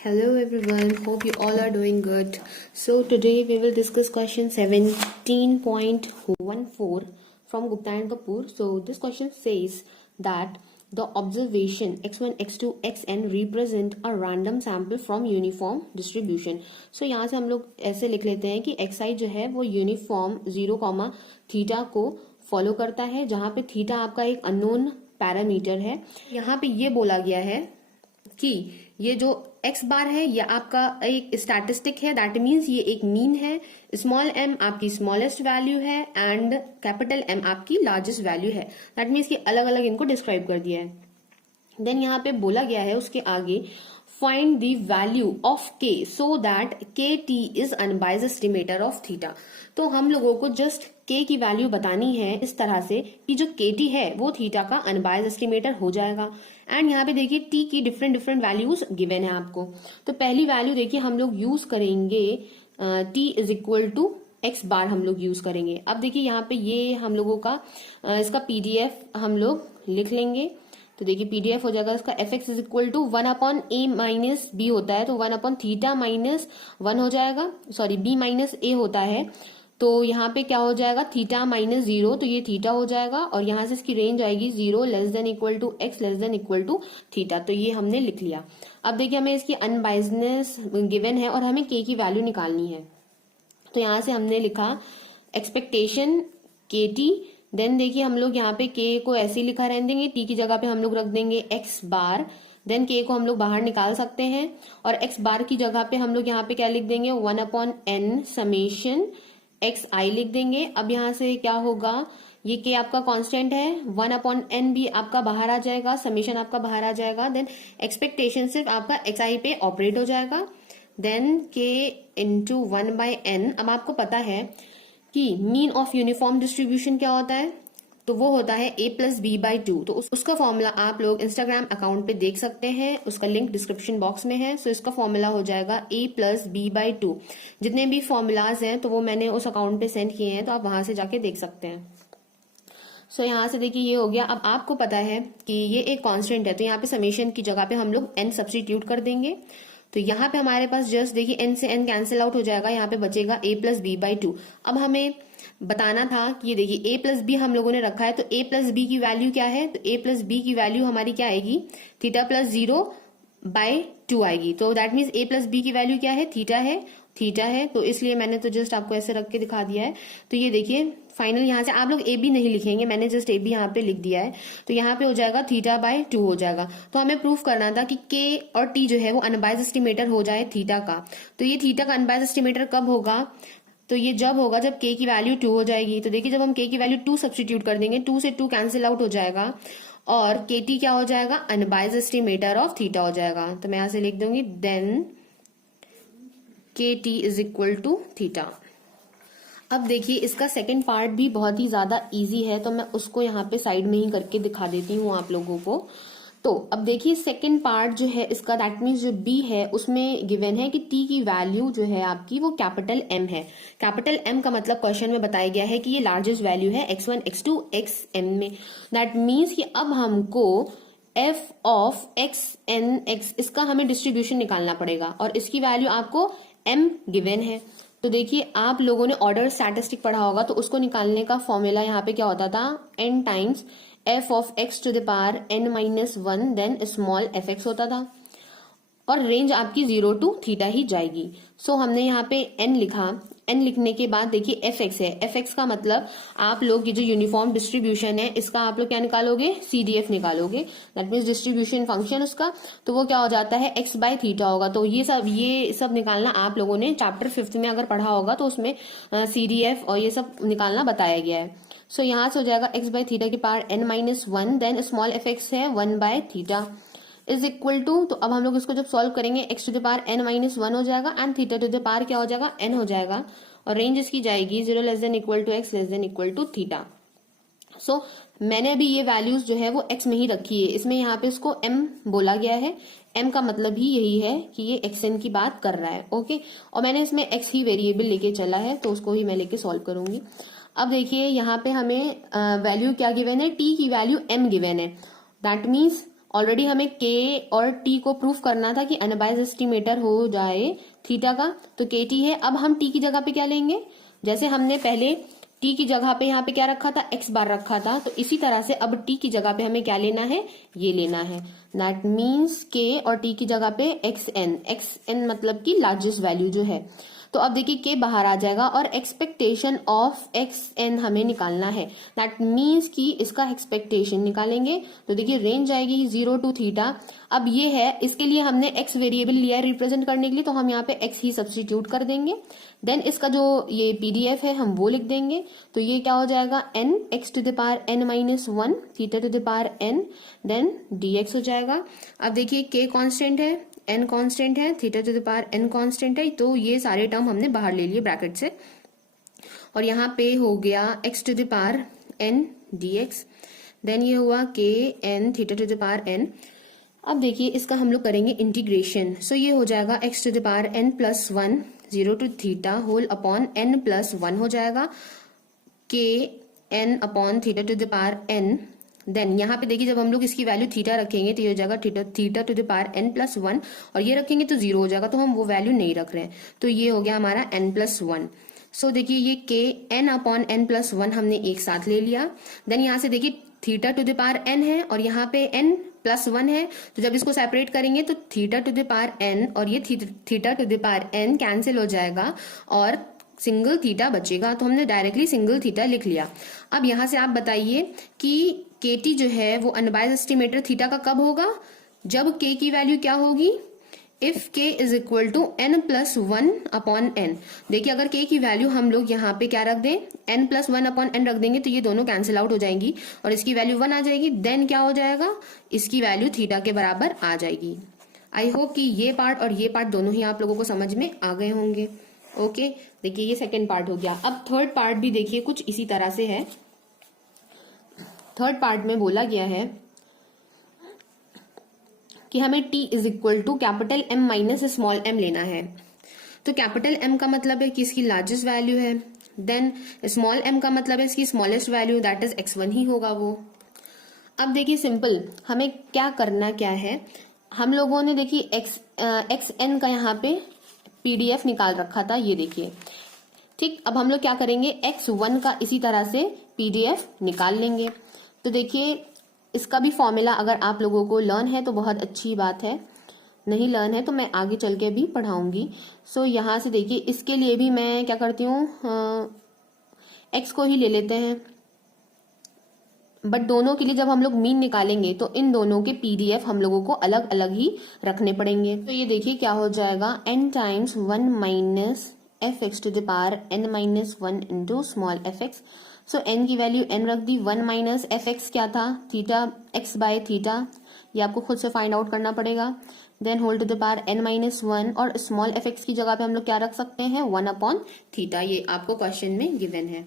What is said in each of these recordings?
Hello everyone, hope you all are doing good. So today we will discuss question 17.14 from Gupta and Kapoor. So this question says that the observation x1, x2, xn represent a random sample from uniform distribution. So यहाँ से हम लोग ऐसे लिख लेते हैं कि xi जो है वो यूनिफॉर्म 0, थीटा को फॉलो करता है, जहाँ पे थीटा आपका एक अननोन पैरामीटर है. यहाँ पे ये बोला गया है कि ये जो x बार है ये आपका एक स्टैटिस्टिक है, दैट मीन्स ये एक मीन है. स्मॉल m आपकी स्मॉलेस्ट वैल्यू है एंड कैपिटल M आपकी लार्जेस्ट वैल्यू है. दैट मीन्स कि अलग अलग इनको डिस्क्राइब कर दिया है. देन यहाँ पे बोला गया है उसके आगे find the value of k so that kt is unbiased estimator of theta. तो हम लोगों को जस्ट k की वैल्यू बतानी है इस तरह से कि जो kt है वो थीटा का अनबाइज्ड एस्टिमेटर हो जाएगा. एंड यहाँ पे देखिए t की डिफरेंट डिफरेंट वैल्यूज गिवन है आपको. तो पहली वैल्यू देखिए हम लोग यूज करेंगे t is equal to x बार हम लोग यूज करेंगे. अब देखिए यहाँ पे ये हम लोगों का इसका pdf हम लोग लिख लेंगे. तो देखिए pdf हो जाएगा इसका fx is equal to 1/a minus b होता है, तो 1/θ -1 हो जाएगा. सॉरी b माइनस a होता है, तो यहाँ पे क्या हो जाएगा थीटा -0, तो ये थीटा हो जाएगा. और यहाँ से इसकी रेंज आएगी 0 less than equal to x less than equal to theta. तो ये हमने लिख लिया. अब देखिए हमें इसकी अनबाइज्डनेस गिवन है और हमें k की वैल्यू निकालनी है. तो यहाँ से हमने लिखा एक्सपेक्टेशन kt. देन देखिए हम लोग यहाँ पे k को ऐसे ही लिखा रहने देंगे, t की जगह पे हम लोग रख देंगे x बार. देन k को हम लोग बाहर निकाल सकते हैं और x बार की जगह पे हम लोग यहाँ पे क्या लिख देंगे 1/n समेशन xi लिख देंगे. अब यहाँ से क्या होगा, ये k आपका कांस्टेंट है, 1/n भी आपका बाहर आ जाएगा, समेशन आपका बाहर आ जाएगा. देन एक्सपेक्टेशन सिर्फ आपका xi पे ऑपरेट हो जाएगा. Then k into 1/n. अब आपको पता है कि मीन ऑफ यूनिफॉर्म डिस्ट्रीब्यूशन क्या होता है, तो वो होता है a प्लस बी बाई 2. तो उसका फॉर्मूला आप लोग इंस्टाग्राम अकाउंट पे देख सकते हैं, उसका लिंक डिस्क्रिप्शन बॉक्स में है. सो इसका फॉर्मूला हो जाएगा a प्लस बी बाई 2. जितने भी फॉर्मूलाज हैं तो वो मैंने उस अकाउंट पे सेंड किए हैं, तो आप वहां से जाके देख सकते हैं. सो यहाँ से देखिए ये हो गया. अब आपको पता है कि ये एक कांस्टेंट है, तो यहाँ पे समेशन की जगह पे हम लोग n सब्सटीट्यूट कर देंगे. तो यहाँ पे हमारे पास जस्ट देखिए n से n कैंसिल आउट हो जाएगा, यहाँ पे बचेगा a प्लस बी बाई 2. अब हमें बताना था कि ये देखिए a प्लस बी हम लोगों ने रखा है, तो a प्लस बी की वैल्यू क्या है, तो a प्लस बी की वैल्यू हमारी क्या आएगी थीटा प्लस 0/2 आएगी. तो that means a plus B की वैल्यू क्या है, थीटा है. तो इसलिए मैंने तो जस्ट आपको ऐसे रख के दिखा दिया है. तो ये देखिए फाइनल यहाँ से आप लोग ए बी नहीं लिखेंगे, मैंने जस्ट ए बी यहाँ पे लिख दिया है. तो यहाँ पे हो जाएगा θ/2 हो जाएगा. तो हमें प्रूफ करना था कि k और t जो है वो अनबाइज्ड एस्टिमेटर हो जाए थीटा का. तो ये थीटा का अनबाइज्ड एस्टिमेटर कब होगा, तो ये जब होगा जब k की वैल्यू 2 हो जाएगी. तो देखिए जब हम k की वैल्यू 2 सब्सटीट्यूट कर देंगे, 2 से 2 कैंसिल आउट हो जाएगा और kt क्या हो जाएगा अनबाइज्ड एस्टिमेटर ऑफ थीटा हो जाएगा. तो मैं यहाँ से लिख दूंगी then kt is equal to theta. अब देखिए इसका सेकंड पार्ट भी बहुत ही ज्यादा इजी है, तो मैं उसको यहाँ पे साइड में ही करके दिखा देती हूँ आप लोगों को. तो अब देखिए सेकंड पार्ट जो है इसका, दैट मीन्स जो b है उसमें गिवन है कि t की वैल्यू जो है आपकी वो कैपिटल M है. कैपिटल M का मतलब क्वेश्चन में बताया गया है कि ये लार्जेस्ट वैल्यू है x1, x2, xm में. दैट मीन्स कि अब हमको f ऑफ xnx इसका हमें डिस्ट्रीब्यूशन निकालना पड़ेगा और इसकी वैल्यू आपको m गिवन है. तो देखिए आप लोगों ने ऑर्डर स्टैटिस्टिक पढ़ा होगा, तो उसको निकालने का फॉर्मूला यहाँ पे क्या होता था, n times f of x to the power n-1 then small fx होता था और रेंज आपकी 0 to थीटा ही जाएगी. सो हमने यहाँ पे n लिखा. n लिखने के बाद देखिए fx है. fx का मतलब आप लोग ये जो यूनिफॉर्म डिस्ट्रीब्यूशन है इसका आप लोग क्या निकालोगे, CDF निकालोगे. दैट मीन्स डिस्ट्रीब्यूशन फंक्शन उसका, तो वो क्या हो जाता है x/थीटा होगा. तो ये सब निकालना आप लोगों ने चैप्टर 5 में अगर पढ़ा होगा तो उसमें CDF और ये सब निकालना बताया गया है. सो यहाँ से हो जाएगा x/थीटा की power n-1 then small fx है 1/थीटा इज इक्वल टू. तो अब हम लोग इसको जब सॉल्व करेंगे x to the power n-1 हो जाएगा and theta two the power क्या हो जाएगा n हो जाएगा और रेंज इसकी जाएगी 0 less than equal to x less than equal to theta. So मैंने अभी ये वैल्यूज जो है वो x में ही रखी है. इसमें यहाँ पे इसको m बोला गया है. m का मतलब ही यही है कि ये xn की बात कर रहा है. ओके, और मैंने इसमें x ही वेरिएबल लेके चला है, तो उसको ही मैं लेके सॉल्व करूंगी. अब देखिए यहाँ पे हमें वैल्यू क्या गिवन है, t की वैल्यू m गिवन है. दैट मीन्स ऑलरेडी हमें के और टी को प्रूफ करना था कि अनबायस्ड एस्टिमेटर हो जाए थीटा का, तो के टी है। अब हम टी की जगह पे क्या लेंगे, जैसे हमने पहले टी की जगह पे यहाँ पे क्या रखा था, एक्स बार रखा था, तो इसी तरह से अब टी की जगह पे हमें क्या लेना है, ये लेना है। दैट मीन्स के और टी की जगह पे एक्स एन मतलब की लार्जेस्ट वैल्यू जो है। तो अब देखिए के बाहर आ जाएगा और एक्सपेक्टेशन ऑफ एक्स एन हमें निकालना है। दैट मीन्स कि इसका एक्सपेक्टेशन निकालेंगे तो देखिए रेंज आएगी 0 to थीटा। अब ये है, इसके लिए हमने एक्स वेरिएबल लिया है रिप्रेजेंट करने के लिए, तो हम यहाँ पे एक्स ही सब्सटीट्यूट कर देंगे। देन इसका जो ये पीडीएफ है हम वो लिख देंगे, तो ये क्या हो जाएगा, N X to the power N minus 1 theta to the power N, then DX हो जाएगा। अब देखिए के कांस्टेंट है, एन कांस्टेंट है, theta to the power N constant है, तो ये सारे टर्म हमने बाहर ले लिए ब्रैकेट से। और यहाँ पे हो गया X to the power N DX, then ये हुआ K N theta to the power N. अब देखिए इसका हम लोग करेंगे इंटीग्रेशन, सो ये हो जाएगा X to the power N plus 1 0 to theta whole upon N plus 1 हो जाएगा, K N upon theta to the power N. Then यहाँ पे देखिए जब हम लोग इसकी वैल्यू थीटा रखेंगे तो ये हो जाएगा theta to the power N plus 1, और ये रखेंगे तो 0 हो जाएगा, तो हम वो वैल्यू नहीं रख रहे हैं, तो ये हो गया हमारा एन प्लस 1। सो देखिए ये के एन अपॉन एन प्लस 1 हमने एक साथ ले लिया। देन यहाँ से देखिए theta to the power N है और यहाँ पे एन प्लस 1 है, तो जब इसको सेपरेट करेंगे तो theta two the power N और ये theta to the power N cancel हो जाएगा और सिंगल थीटा बचेगा, तो हमने डायरेक्टली सिंगल थीटा लिख लिया। अब यहां से आप बताइए कि केटी जो है वो अनबायस्ड एस्टिमेटर थीटा का कब होगा, जब के की वैल्यू क्या होगी, if K is equal to N plus 1 upon N. देखिए अगर के की वैल्यू हम लोग यहाँ पे क्या रख दें, एन प्लस 1 अपॉन एन रख देंगे तो ये दोनों कैंसिल आउट हो जाएंगी और इसकी वैल्यू 1 आ जाएगी। देन क्या हो जाएगा, इसकी वैल्यू थीटा के बराबर आ जाएगी। आई होप कि ये पार्ट और ये पार्ट दोनों ही आप लोगों को समझ में आ गए होंगे। ओके देखिए ये सेकेंड पार्ट हो गया। अब थर्ड पार्ट भी देखिए कुछ इसी तरह से है। थर्ड पार्ट में बोला गया है कि हमें t is equal to capital M minus small m लेना है। तो कैपिटल M का मतलब है कि इसकी लार्जेस्ट वैल्यू है, देन स्मॉल m का मतलब है इसकी smallest value, that is x1 ही होगा वो। अब देखिए सिंपल हमें क्या करना क्या है, हम लोगों ने देखिए एक्स एन का यहाँ पे पीडीएफ निकाल रखा था, ये देखिए ठीक। अब हम लोग क्या करेंगे, x1 का इसी तरह से पीडीएफ निकाल लेंगे। तो देखिए इसका भी फॉर्मूला अगर आप लोगों को लर्न है तो बहुत अच्छी बात है, नहीं लर्न है तो मैं आगे चल के भी पढ़ाऊंगी। सो यहाँ से देखिए इसके लिए भी मैं क्या करती हूँ, x को ही ले लेते हैं, बट दोनों के लिए जब हम लोग मीन निकालेंगे तो इन दोनों के पीडीएफ हम लोगों को अलग अलग ही रखने पड़ेंगे। तो ये देखिए क्या हो जाएगा, n times 1 minus F X to the power n minus 1 into small F X. So n की वैल्यू n रख दी, 1 माइनस एफ एक्स क्या था, थीटा x बाय थीटा, ये आपको खुद से फाइंड आउट करना पड़ेगा। Then whole to the power n minus 1 और स्मॉल एफ एक्स की जगह पे हम लोग क्या रख सकते हैं, 1 अपॉन थीटा, ये आपको क्वेश्चन में गिवन है।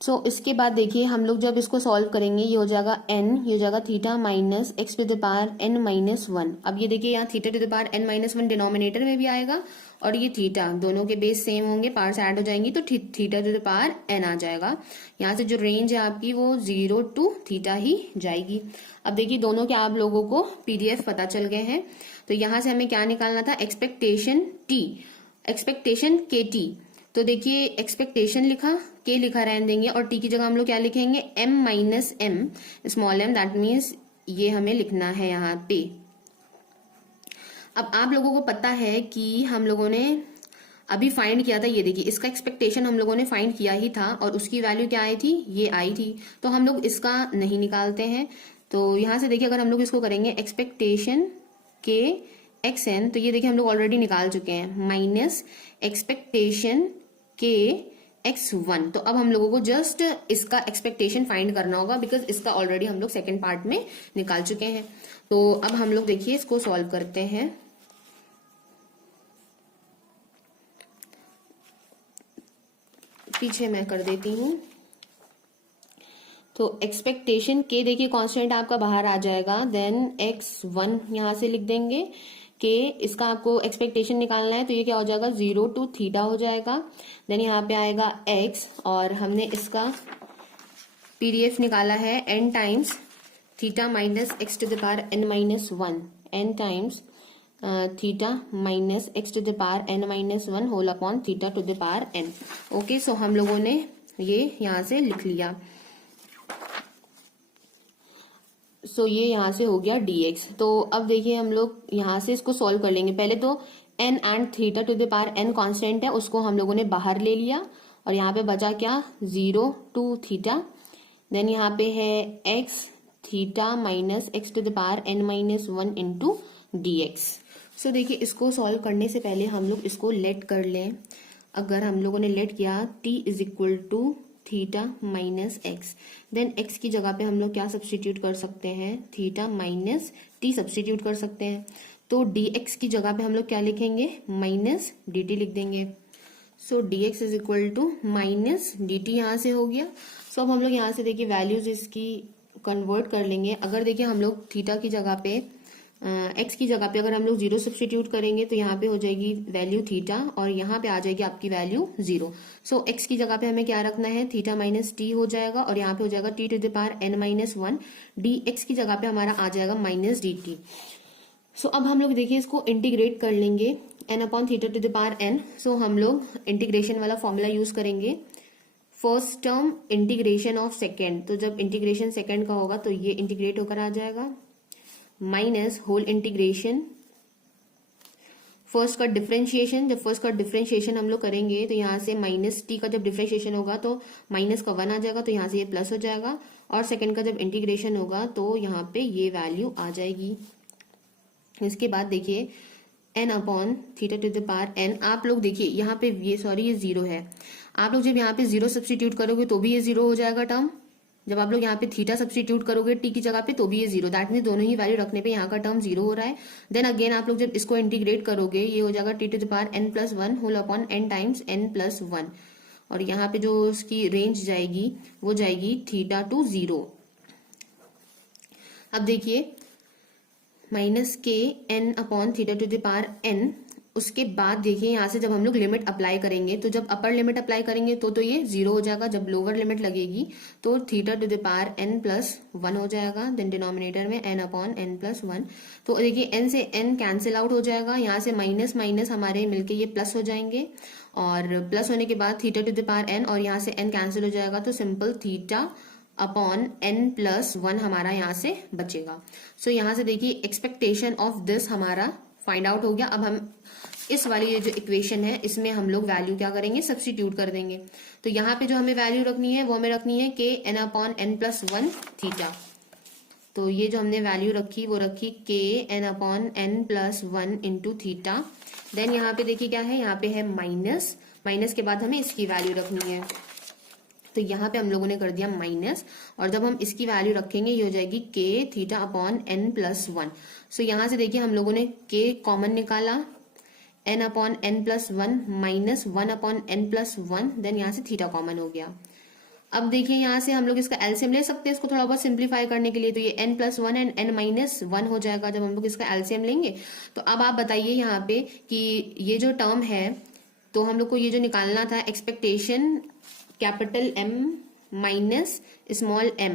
सो इसके बाद देखिए हम लोग जब इसको सॉल्व करेंगे ये हो जाएगा n, ये हो जाएगा theta minus x to the power n minus 1। अब ये देखिए यहाँ theta to the power n minus 1 denominator में भी आएगा और ये थीटा, दोनों के बेस सेम होंगे, पार्ट्स ऐड हो जाएंगी तो theta two the power n आ जाएगा। यहाँ से जो रेंज है आपकी वो 0 to थीटा ही जाएगी। अब देखिए दोनों के आप लोगों को पीडीएफ पता चल गए हैं, तो यहाँ से हमें क्या निकालना था, एक्सपेक्टेशन टी, एक्सपेक्टेशन के टी। तो देखिए एक्सपेक्टेशन लिखा, के लिखा रहने देंगे और टी की जगह हम लोग क्या लिखेंगे, m minus M small m, that means ये हमें लिखना है यहाँ पे। अब आप लोगों को पता है कि हम लोगों ने अभी फाइंड किया था, ये देखिए इसका एक्सपेक्टेशन हम लोगों ने फाइंड किया ही था और उसकी वैल्यू क्या आई थी, ये आई थी, तो हम लोग इसका नहीं निकालते हैं। तो यहाँ से देखिए अगर हम लोग इसको करेंगे एक्सपेक्टेशन के एक्स एन, तो ये देखिए हम लोग ऑलरेडी निकाल चुके हैं, माइनस एक्सपेक्टेशन के x1। तो अब हम लोगों को जस्ट इसका एक्सपेक्टेशन फाइंड करना होगा, बिकॉज इसका ऑलरेडी हम लोग सेकेंड पार्ट में निकाल चुके हैं। तो अब हम लोग देखिए इसको सॉल्व करते हैं। पीछे मैं कर देती हूँ। तो एक्सपेक्टेशन के देखिए कांस्टेंट आपका बाहर आ जाएगा, देन x1 यहां से लिख देंगे कि इसका आपको एक्सपेक्टेशन निकालना है, तो ये क्या हो जाएगा, 0 to थीटा हो जाएगा। देन यहाँ पे आएगा x और हमने इसका पीडीएफ निकाला है n times theta minus x to the power n minus one n times theta minus x to the power n minus one whole upon theta to the power n। Okay, so हम लोगों ने ये यहां से लिख लिया। सो ये यहां से हो गया dx। तो अब देखिए हम लोग यहां से इसको सॉल्व कर लेंगे। पहले तो n and theta two the power n constant है, उसको हम लोगों ने बाहर ले लिया और यहाँ पे बचा क्या 0 टू थीटा। देन यहाँ पे है x theta minus x to the power n minus one into dx। So देखिए इसको सॉल्व करने से पहले हम लोग इसको लेट कर लें। अगर हम लोगों ने लेट किया t is equal to theta minus X, then x की जगह पे हम लोग क्या सब्सटीट्यूट कर सकते हैं, थीटा माइनस t सब्सटीट्यूट कर सकते हैं। तो dx की जगह पे हम लोग क्या लिखेंगे, माइनस dt लिख देंगे। So dx is equal to minus dt यहाँ से हो गया। सो अब हम लोग यहाँ से देखिए वैल्यूज इसकी कन्वर्ट कर लेंगे। अगर देखिए हम लोग थीटा की जगह पे x की जगह पे अगर हम लोग 0 सब्सटीट्यूट करेंगे तो यहाँ पे हो जाएगी वैल्यू थीटा और यहाँ पे आ जाएगी आपकी वैल्यू 0। सो x की जगह पे हमें क्या रखना है, थीटा माइनस टी हो जाएगा और यहाँ पे हो जाएगा t to the power n minus one. dx की जगह पे हमारा आ जाएगा माइनस dt। सो अब हम लोग देखिए इसको इंटीग्रेट कर लेंगे n upon theta to the power n। सो हम लोग इंटीग्रेशन वाला फॉर्मूला यूज करेंगे। First term integration of second, तो जब इंटीग्रेशन सेकेंड का होगा तो ये इंटीग्रेट होकर आ जाएगा, माइनस होल इंटीग्रेशन फर्स्ट का डिफरेंशिएशन। जब फर्स्ट का डिफरेंशिएशन हम लोग करेंगे तो यहाँ से माइनस टी का जब डिफरेंशिएशन होगा तो माइनस का वन आ जाएगा, तो यहाँ से ये प्लस हो जाएगा। और सेकेंड का जब इंटीग्रेशन होगा तो यहाँ पे ये वैल्यू आ जाएगी। इसके बाद देखिए n upon theta to the power n। आप लोग देखिए यहाँ पे ये जीरो है। आप लोग जब यहाँ पे जीरो सब्सटीट्यूट करोगे तो भी ये जीरो हो जाएगा टर्म। जब आप लोग यहाँ पे थीटा सब्सटीट्यूट करोगे टी की जगह पे तो भी ये जीरो, दैट मीन दोनों ही वैल्यू रखने पे यहाँ का टर्म जीरो हो रहा है। देन अगेन आप लोग जब इसको इंटीग्रेट करोगे ये हो जाएगा T to the power n plus one whole upon n times n plus one और यहाँ पे जो उसकी रेंज जाएगी वो जाएगी थीटा टू जीरो। अब देखिए माइनस के n upon theta to the power n। उसके बाद देखिए यहाँ से जब हम लोग लिमिट अप्लाई करेंगे तो जब अपर लिमिट अप्लाई करेंगे तो ये जीरो हो जाएगा। जब लोअर लिमिट लगेगी तो theta two the power n plus one हो जाएगा। देन डिनोमिनेटर में n upon n plus one. तो देखिए n से n कैंसिल आउट हो जाएगा, यहाँ से माइनस माइनस हमारे मिलके ये प्लस हो जाएंगे और प्लस होने के बाद theta two the power n और यहाँ से n कैंसिल हो जाएगा तो simple theta upon n plus one हमारा यहाँ से बचेगा। सो यहाँ से देखिए एक्सपेक्टेशन ऑफ दिस हमारा फाइंड आउट हो गया। अब हम इस वाली ये जो इक्वेशन है इसमें हम लोग वैल्यू क्या करेंगे, सब्स्टिट्यूट कर देंगे। तो यहाँ पे जो हमें वैल्यू रखनी है वो हमें रखनी है के n upon n plus one theta. तो ये जो हमने वैल्यू रखी वो रखी K n upon n plus one into theta. Then यहाँ पे देखिए क्या है, यहाँ पे है माइनस, माइनस के बाद हमें इसकी वैल्यू रखनी है तो यहाँ पे हम लोगों ने कर दिया माइनस और जब हम इसकी वैल्यू रखेंगे ये हो जाएगी k theta upon n plus one. So यहाँ से देखिए हम लोगों ने के कॉमन निकाला, n upon n plus one minus one upon n plus one, then यहाँ से थीटा कॉमन हो गया। अब देखिए यहाँ से हम लोग इसका एलसीएम ले सकते हैं इसको थोड़ा बहुत सिंप्लीफाई करने के लिए। तो ये n plus one and n minus one हो जाएगा जब हम लोग इसका एलसीएम लेंगे। तो अब आप बताइए यहाँ पे कि ये जो टर्म है तो हम लोग को ये जो निकालना था expectation capital M minus small m,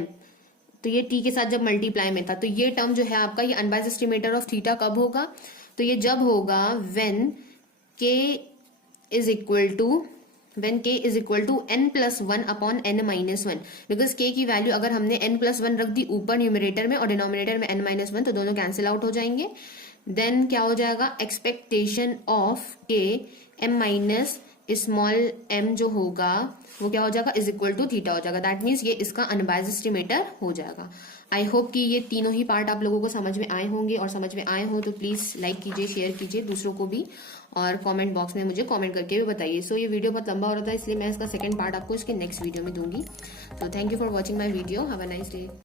तो ये t के साथ जब मल्टीप्लाई में था तो ये टर्म जो है आपका ये अनबायस्ड एस्टिमेटर ऑफ थीटा कब होगा, तो ये जब होगा when k is equal to n plus one upon n minus one. Because k की वैल्यू अगर हमने n प्लस वन रख दी ऊपर न्यूमरेटर में और डिनोमिनेटर में n माइनस वन तो दोनों कैंसिल आउट हो जाएंगे। देन क्या हो जाएगा, expectation of k m minus small m जो होगा वो क्या हो जाएगा, इज इक्वल टू थीटा हो जाएगा। दैट मीन्स ये इसका अनबायस्ड एस्टिमेटर हो जाएगा। आई होप कि ये तीनों ही पार्ट आप लोगों को समझ में आए होंगे और समझ में आए हो तो प्लीज लाइक कीजिए, शेयर कीजिए दूसरों को भी और कमेंट बॉक्स में मुझे कमेंट करके भी बताइए। सो ये वीडियो बहुत लंबा हो रहा था इसलिए मैं इसका सेकंड पार्ट आपको इसके नेक्स्ट वीडियो में दूंगी। तो thank you for watching my video, have a nice day.